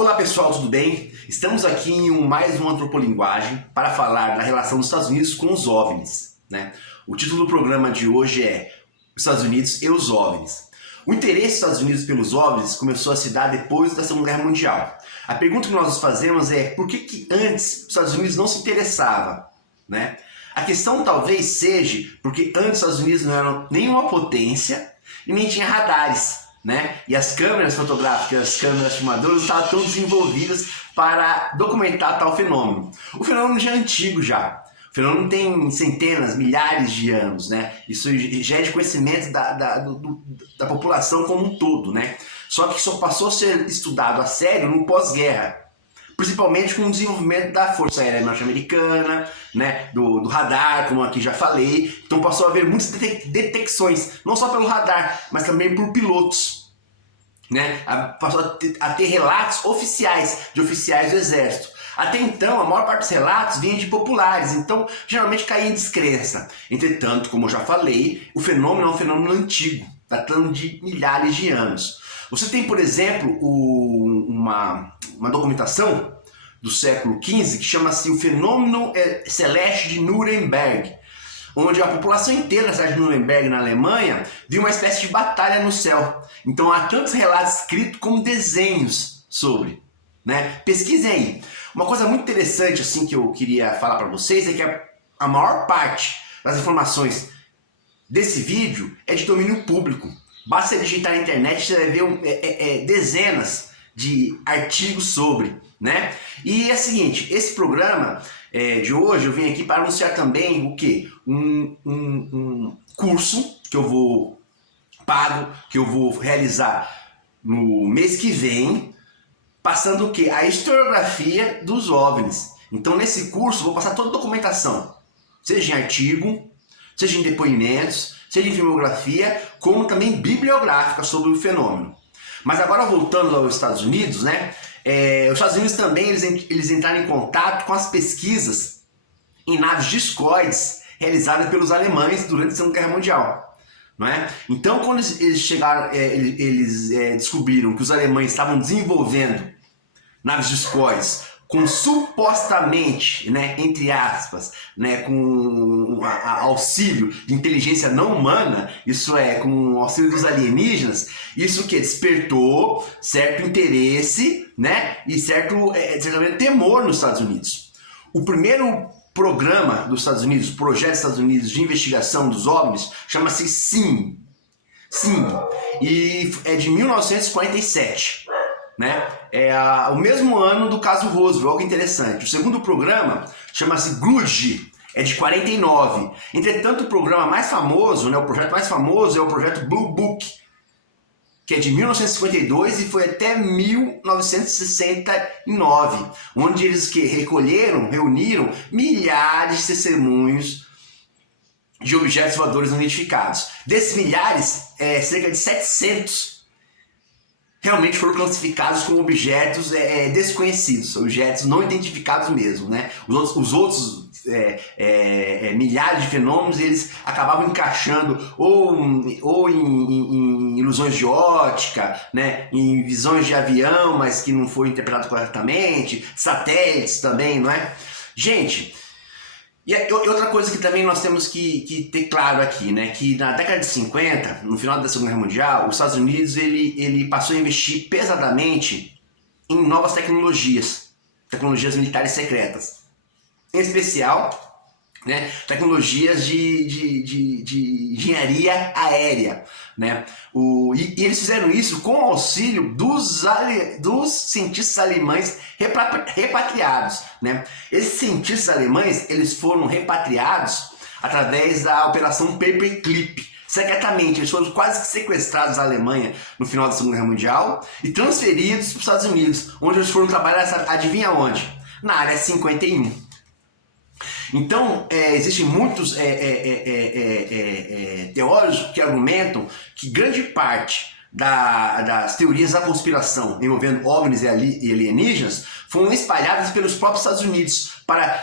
Olá pessoal, tudo bem? Estamos aqui em mais uma Antropolinguagem para falar da relação dos Estados Unidos com os OVNIs, né? O título do programa de hoje é Os Estados Unidos e os OVNIs. O interesse dos Estados Unidos pelos OVNIs começou a se dar depois da Segunda Guerra Mundial. A pergunta que nós nos fazemos é por que antes os Estados Unidos não se interessavam, né? A questão talvez seja porque antes os Estados Unidos não eram nenhuma potência e nem tinha radares, né? E as câmeras fotográficas, as câmeras filmadoras não estavam tão desenvolvidas para documentar tal fenômeno. O fenômeno já é antigo já. O fenômeno tem centenas, milhares de anos, né? Isso já é de conhecimento da população como um todo, né? Só que só passou a ser estudado a sério no pós-guerra, principalmente com o desenvolvimento da Força Aérea Norte-Americana, né? Do radar, como aqui já falei. Então passou a haver muitas detecções, não só pelo radar, mas também por pilotos, né? Passou a ter relatos oficiais, de oficiais do Exército. Até então, a maior parte dos relatos vinha de populares, então geralmente caía em descrença. Entretanto, como eu já falei, o fenômeno é um fenômeno antigo, datando de milhares de anos. Você tem, por exemplo, uma documentação do século XV que chama-se o Fenômeno Celeste de Nuremberg, onde a população inteira da cidade de Nuremberg, na Alemanha, viu uma espécie de batalha no céu. Então há tantos relatos escritos como desenhos sobre, né? Pesquisem aí. Uma coisa muito interessante assim que eu queria falar para vocês é que a maior parte das informações desse vídeo é de domínio público. Basta digitar na internet, você vai ver dezenas de artigos sobre, né? E é o seguinte, esse programa de hoje eu vim aqui para anunciar também o quê? Um curso que eu vou pago, que eu vou realizar no mês que vem, passando o quê? A historiografia dos OVNIs. Então nesse curso eu vou passar toda a documentação, seja em artigo, seja em depoimentos, seja em filmografia, como também bibliográfica sobre o fenômeno. Mas agora voltando aos Estados Unidos, né? Os Estados Unidos também eles entraram em contato com as pesquisas em naves discoides realizadas pelos alemães durante a Segunda Guerra Mundial, não é? Então, quando eles chegaram, eles descobriram que os alemães estavam desenvolvendo naves discoides com supostamente, né, entre aspas, né, com auxílio de inteligência não humana, isso é, com o auxílio dos alienígenas, isso que despertou certo interesse, né, e certo temor nos Estados Unidos. O primeiro programa dos Estados Unidos, projeto dos Estados Unidos de investigação dos OVNIs, chama-se SIM, e é de 1947. Né? O mesmo ano do caso Roswell, algo interessante. O segundo programa chama-se Grudge, é de 49. Entretanto, o programa mais famoso, né, o projeto mais famoso é o projeto Blue Book, que é de 1952 e foi até 1969, onde eles reuniram milhares de testemunhos de objetos voadores não identificados. Desses milhares, cerca de 700 realmente foram classificados como objetos desconhecidos, objetos não identificados mesmo, né? Os outros milhares de fenômenos eles acabavam encaixando ou em ilusões de ótica, né? Em visões de avião, mas que não foi interpretado corretamente, satélites também, não é? Gente, e outra coisa que também nós temos que ter claro aqui, né, que na década de 50, no final da Segunda Guerra Mundial, os Estados Unidos ele passou a investir pesadamente em novas tecnologias militares secretas, em especial, né, tecnologias de engenharia aérea, né? E eles fizeram isso com o auxílio dos cientistas alemães repatriados, né? Esses cientistas alemães eles foram repatriados através da Operação Paperclip. Secretamente, eles foram quase que sequestrados da Alemanha no final da Segunda Guerra Mundial e transferidos para os Estados Unidos, onde eles foram trabalhar, adivinha onde? Na área 51. Então, existem muitos teóricos que argumentam que grande parte das teorias da conspiração envolvendo OVNIs e alienígenas foram espalhadas pelos próprios Estados Unidos para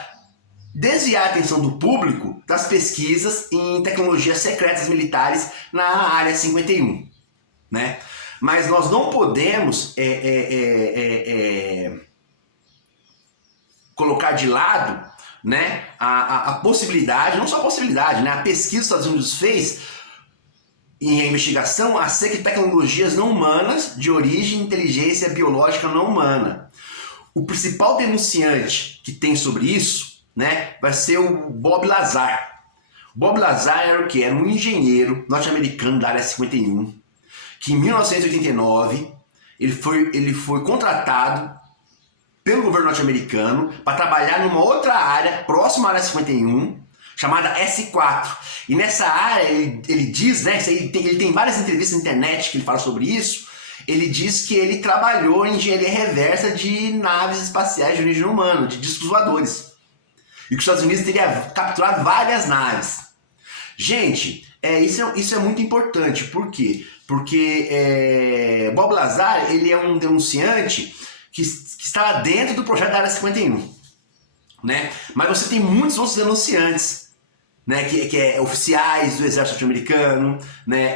desviar a atenção do público das pesquisas em tecnologias secretas militares na área 51, né? Mas nós não podemos colocar de lado, né, a possibilidade, não só a possibilidade, né, a pesquisa que os Estados Unidos fez em investigação acerca de tecnologias não humanas de origem e inteligência biológica não humana. O principal denunciante que tem sobre isso, né, vai ser o Bob Lazar. Bob Lazar era o quê? Era um engenheiro norte-americano da Área 51, que em 1989 ele foi contratado pelo governo norte-americano para trabalhar numa outra área próxima à Área 51, chamada S4. E nessa área ele diz, né, ele tem várias entrevistas na internet que ele fala sobre isso, ele diz que ele trabalhou em engenharia reversa de naves espaciais de origem humana, de discos voadores. E que os Estados Unidos teria capturado várias naves. Gente, isso é muito importante. Por quê? Porque Bob Lazar, ele é um denunciante que está dentro do projeto da Área 51. Né? Mas você tem muitos outros denunciantes, né? que é oficiais do exército norte-americano, né?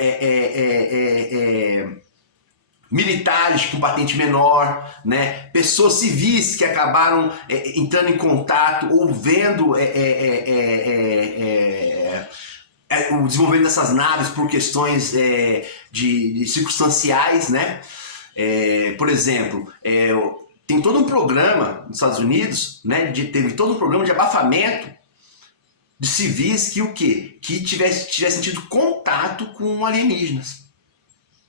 Militares com patente menor, né? Pessoas civis que acabaram entrando em contato ou vendo o desenvolvimento dessas naves por questões de circunstanciais, né? Por exemplo, tem todo um programa nos Estados Unidos, né? Teve todo um programa de abafamento de civis que o quê? Que tivessem tido contato com alienígenas,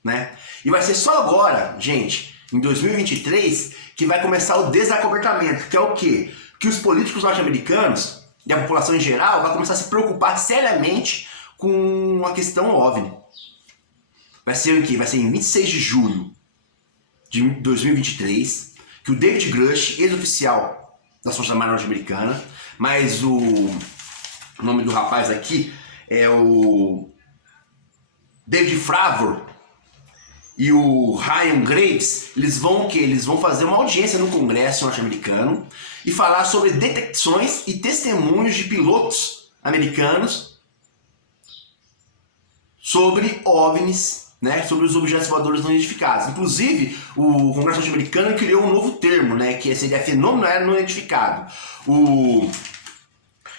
né? E vai ser só agora, gente, em 2023, que vai começar o desacobertamento, que é o quê? Que os políticos norte-americanos e a população em geral vai começar a se preocupar seriamente com a questão OVNI. Vai ser o quê? Vai ser em 26 de julho de 2023, que o David Grush, ex-oficial da Força Armada Norte-Americana, mas o nome do rapaz aqui é o David Fravor e o Ryan Graves, eles vão o quê? Eles vão fazer uma audiência no Congresso norte-americano e falar sobre detecções e testemunhos de pilotos americanos sobre OVNIs, né, sobre os objetos voadores não identificados. Inclusive, o Congresso norte-americano criou um novo termo, né, que seria fenômeno aéreo não identificado. O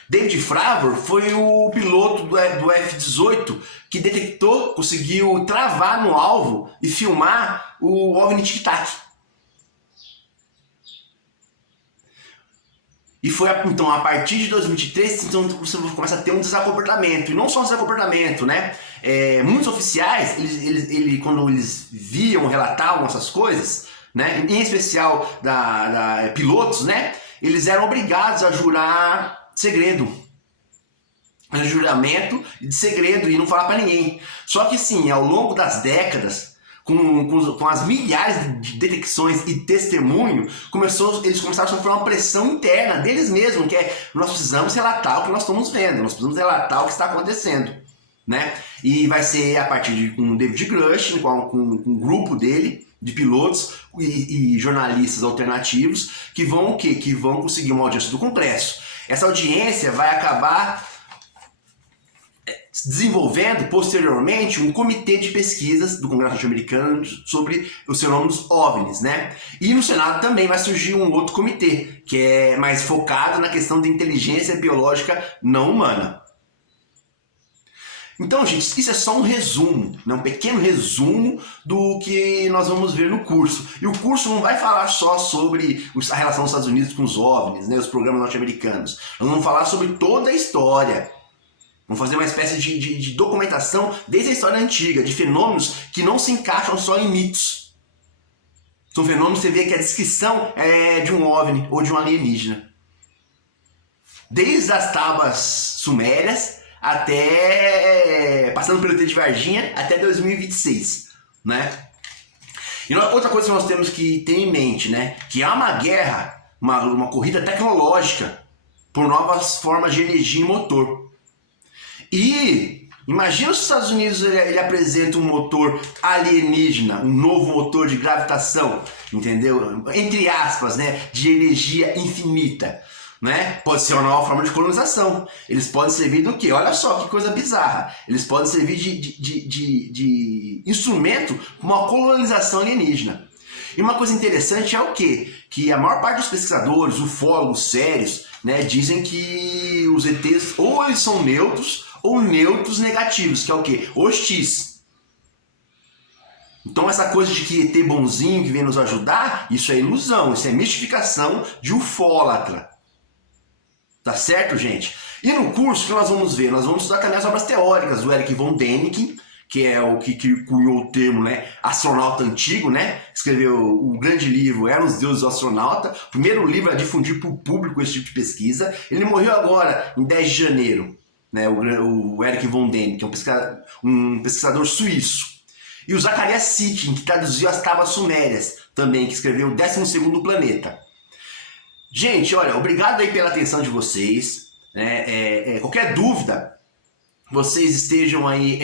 David Fravor foi o piloto do F-18 que detectou, conseguiu travar no alvo e filmar o OVNI Tic Tac. E foi então a partir de 2023 então, você começa a ter um desacobertamento. E não só um desacobertamento, né? Muitos oficiais, quando eles viam, relatavam essas coisas, né? Em especial pilotos, né? Eles eram obrigados a jurar segredo. Juramento de segredo e não falar para ninguém. Só que sim, ao longo das décadas, com as milhares de detecções e testemunho, eles começaram a sofrer uma pressão interna deles mesmos, que nós precisamos relatar o que nós estamos vendo, nós precisamos relatar o que está acontecendo, né? E vai ser a partir de com o David Grush, com um grupo dele, de pilotos e jornalistas alternativos, que vão o quê? Que vão conseguir uma audiência do Congresso. Essa audiência vai acabar desenvolvendo posteriormente um comitê de pesquisas do Congresso norte-americano sobre os fenômenos OVNIs, né? E no Senado também vai surgir um outro comitê, que é mais focado na questão da inteligência biológica não humana. Então, gente, isso é só um resumo, né? Um pequeno resumo do que nós vamos ver no curso. E o curso não vai falar só sobre a relação dos Estados Unidos com os OVNIs, né? Os programas norte-americanos. Nós vamos falar sobre toda a história. Vamos fazer uma espécie de documentação desde a história antiga, de fenômenos que não se encaixam só em mitos. São fenômenos que você vê que a descrição é de um OVNI ou de um alienígena. Desde as tábuas sumérias até passando pelo T de Varginha até 2026, né? E outra coisa que nós temos que ter em mente, né? Que há uma guerra, uma corrida tecnológica por novas formas de energia e motor. E imagina se os Estados Unidos ele apresenta um motor alienígena, um novo motor de gravitação, entendeu? Entre aspas, né? De energia infinita. né? Pode ser uma nova forma de colonização. Eles podem servir do quê? Olha só que coisa bizarra. Eles podem servir de instrumento para uma colonização alienígena. E uma coisa interessante é o quê? Que a maior parte dos pesquisadores, ufólogos sérios, né, dizem que os ETs ou eles são neutros ou neutros negativos, que é o quê? Hostis. Então essa coisa de que ET bonzinho que vem nos ajudar, isso é ilusão, isso é mistificação de ufólatra. Tá certo, gente? E no curso que nós vamos ver? Nós vamos estudar também as obras teóricas do Erich von Däniken, que é o que cunhou o termo, né, astronauta antigo, né? Escreveu o grande livro Eram os Deuses do Astronauta, o primeiro livro a difundir para o público esse tipo de pesquisa. Ele morreu agora, em 10 de janeiro, né, o Erich von Däniken, um pesquisador suíço. E o Zacarias Sitchin, que traduziu as Tábuas Sumérias, também, que escreveu o 12º Planeta. Gente, olha, obrigado aí pela atenção de vocês. Qualquer dúvida, vocês estejam aí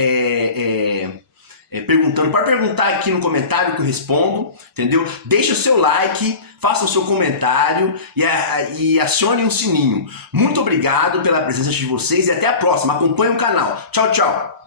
perguntando. Pode perguntar aqui no comentário que eu respondo, entendeu? Deixa o seu like, faça o seu comentário e acione o sininho. Muito obrigado pela presença de vocês e até a próxima. Acompanhe o canal. Tchau, tchau.